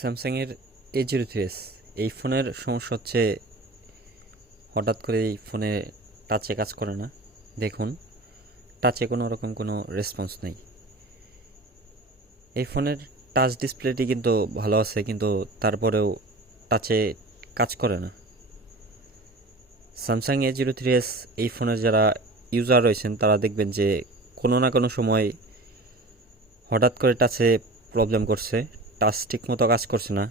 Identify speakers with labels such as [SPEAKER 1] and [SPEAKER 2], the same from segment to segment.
[SPEAKER 1] স্যামসাংয়ের এ zero three S এই ফোনের সমস্যা হচ্ছে, হঠাৎ করে এই ফোনে টাচে কাজ করে না। দেখুন টাচে কোনো রকম কোনো রেসপন্স নেই। এই ফোনের টাচ ডিসপ্লেটি কিন্তু ভালো আছে, কিন্তু তারপরেও টাচে কাজ করে না। Samsung A zero three S এই ফোনের যারা ইউজার রয়েছেন, তারা দেখবেন যে কোনো না কোনো সময় হঠাৎ করে টাচে প্রবলেম করছে। টাচ ঠিক মতো কাজ করছে না,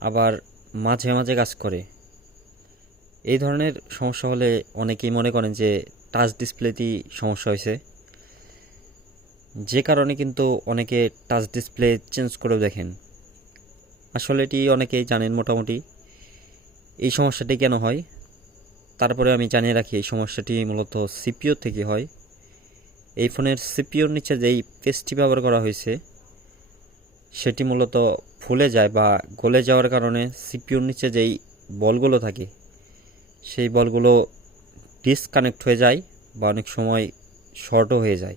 [SPEAKER 1] আবার মাঝে মাঝে কাজ করে। এই ধরনের সমস্যা হলে অনেকেই মনে করেন যে টাচ ডিসপ্লেতেই সমস্যা হয়েছে। যে কারণে কিন্তু অনেকে টাচ ডিসপ্লে চেঞ্জ করেও দেখেন। আসলে এটি অনেকেই জানেন মোটামুটি। এই সমস্যাটি কেন হয়? তারপরে আমি জানিয়ে রাখি, এই সমস্যাটি মূলত সিপিও থেকে হয়। এই ফোনের সিপিওর নিচে যেই পেস্টটি ব্যবহার করা হয়েছে সেটি মূলত ফুলে যায় বা গলে যাওয়ার কারণে সিপিউর নিচে যেই বলগুলো থাকে, সেই বলগুলো ডিসকানেক্ট হয়ে যায় বা অনেক সময় শর্টও হয়ে যায়।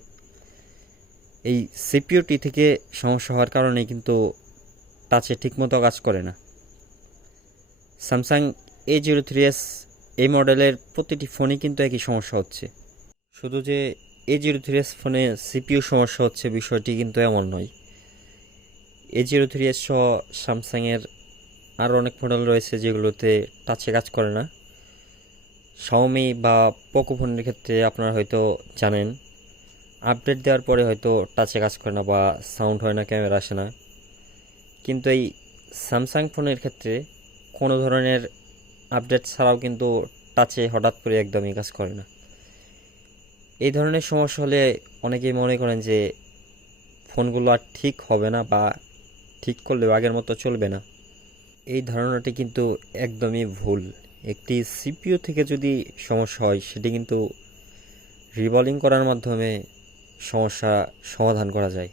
[SPEAKER 1] এই সিপিওটি থেকে সমস্যা হওয়ার কারণে কিন্তু টাচে ঠিকমতো কাজ করে না। Samsung A zero three S এই মডেলের প্রতিটি ফোনই কিন্তু একই সমস্যা হচ্ছে। শুধু যে এ জিরো থ্রি এস ফোনে সিপিউ সমস্যা হচ্ছে বিষয়টি কিন্তু এমন নয়। এ জিরো থ্রি এস সহ স্যামসাংয়ের আরও অনেক মডেল রয়েছে যেগুলোতে টাচে কাজ করে না। শাওমি বা পোকো ফোনের ক্ষেত্রে আপনারা হয়তো জানেন আপডেট দেওয়ার পরে হয়তো টাচে কাজ করে না বা সাউন্ড হয় না ক্যামেরা আসে না। কিন্তু এই স্যামসাং ফোনের ক্ষেত্রে কোনো ধরনের আপডেট ছাড়াও কিন্তু টাচে হঠাৎ করে একদমই কাজ করে না। এই ধরনের সমস্যা হলে অনেকেই মনে করেন যে ফোনগুলো আর ঠিক হবে না বা ঠিক করলেও আগের মতো চলবে না। এই ধারণাটি কিন্তু একদমই ভুল। একটি সিপিইউ থেকে যদি সমস্যা হয়, সেটি কিন্তু রিভলিং করার মাধ্যমে সমস্যা সমাধান করা যায়।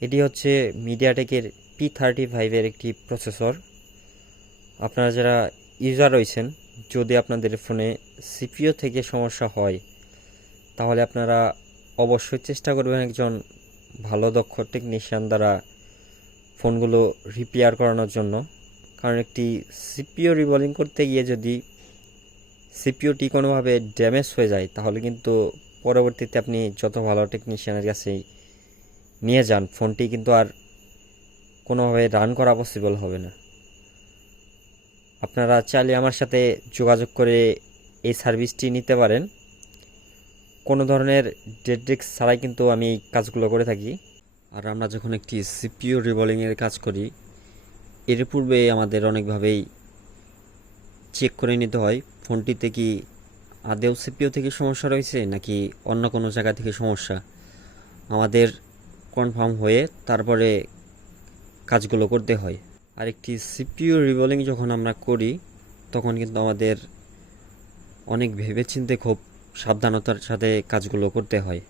[SPEAKER 1] এটি হচ্ছে মিডিয়াটেকের পি থার্টি ফাইভের একটি প্রসেসর। আপনারা যারা ইউজার রয়েছেন, যদি আপনাদের ফোনে সিপিও থেকে সমস্যা হয়, তাহলে আপনারা অবশ্যই চেষ্টা করবেন একজন ভালো দক্ষ টেকনিশিয়ান দ্বারা ফোনগুলো রিপেয়ার করানোর জন্য। কারণ একটি সিপিও রিবলিং করতে গিয়ে যদি সিপিওটি কোনোভাবে ড্যামেজ হয়ে যায়, তাহলে কিন্তু পরবর্তীতে আপনি যত ভালো টেকনিশিয়ানের কাছেই নিয়ে যান, ফোনটি কিন্তু আর কোনোভাবে রান করা পসিবল হবে না। আপনারা চাইলে আমার সাথে যোগাযোগ করে এই সার্ভিসটি নিতে পারেন। কোনো ধরনের ডেড ছাড়াই কিন্তু আমি এই কাজগুলো করে থাকি। আর আমরা যখন একটি সিপিইউ রিভলিংয়ের কাজ করি, এর পূর্বে আমাদের অনেকভাবেই চেক করে নিতে হয়, ফোনটিতে কি আদেও সিপিইউ থেকে সমস্যা রয়েছে নাকি অন্য কোনো জায়গা থেকে সমস্যা। আমাদের কনফার্ম হয়ে তারপরে কাজগুলো করতে হয়। আর একটি সিপিইউ রিভলিং যখন আমরা করি, তখন কিন্তু আমাদের অনেক ভেবেচিন্তে খুব সাবধানতার সাথে কাজগুলো করতে হয়।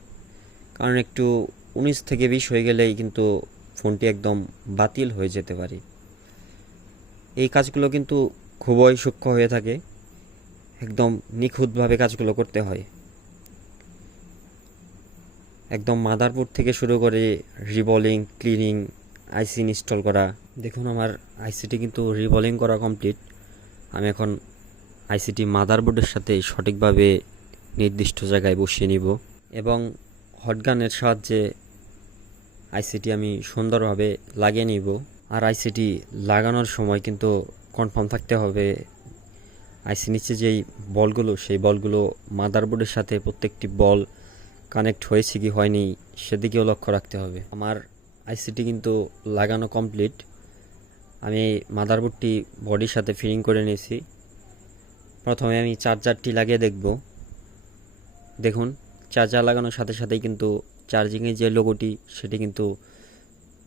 [SPEAKER 1] কারণ একটু উনিশ থেকে বিশ হয়ে গেলেই কিন্তু ফোনটি একদম বাতিল হয়ে যেতে পারে। এই কাজগুলো কিন্তু খুবই সূক্ষ্ম হয়ে থাকে। একদম নিখুঁতভাবে কাজগুলো করতে হয়। একদম মাদারবোর্ড থেকে শুরু করে রিবলিং, ক্লিনিং আইসি ইনস্টল করা। দেখুন আমার আইসিটি কিন্তু রিবলিং করা কমপ্লিট। আমি এখন আইসিটি মাদারবোর্ডের সাথে সঠিকভাবে নির্দিষ্ট জায়গায় বসিয়ে নিব। এবং হটগানের সাহায্যে আইসিটি আমি সুন্দরভাবে লাগিয়ে নিব। আর আইসিটি লাগানোর সময় কিন্তু কনফার্ম থাকতে হবে, আইসি নিচে যেই বলগুলো, সেই বলগুলো মাদারবোর্ডের সাথে প্রত্যেকটি বল কানেক্ট হয়েছে কি হয়নি সেদিকেও লক্ষ্য রাখতে হবে। আমার আইসিটি কিন্তু লাগানো কমপ্লিট আমি মাদারবোর্ডটি বডির সাথে ফিটিং করে নিয়েছি। প্রথমে আমি চার্জারটি লাগিয়ে দেখব। দেখুন চার্জার লাগানোর সাথে সাথেই কিন্তু চার্জিংয়ের যে লোগোটি সেটি কিন্তু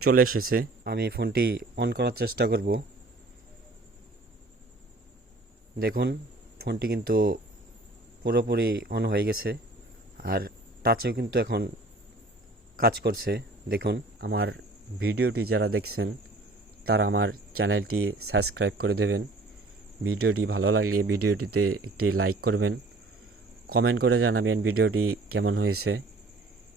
[SPEAKER 1] চলে এসেছে। আমি ফোনটি অন করার চেষ্টা করব। দেখুন ফোনটি কিন্তু পুরোপুরি অন হয়ে গেছে আর টাচেও কিন্তু এখন কাজ করছে। দেখুন, আমার ভিডিওটি যারা দেখছেন, তারা আমার চ্যানেলটি সাবস্ক্রাইব করে দেবেন। ভিডিওটি ভালো লাগলে ভিডিওটিতে একটি লাইক করবেন। কমেন্ট করে জানাবেন ভিডিওটি কেমন হয়েছে।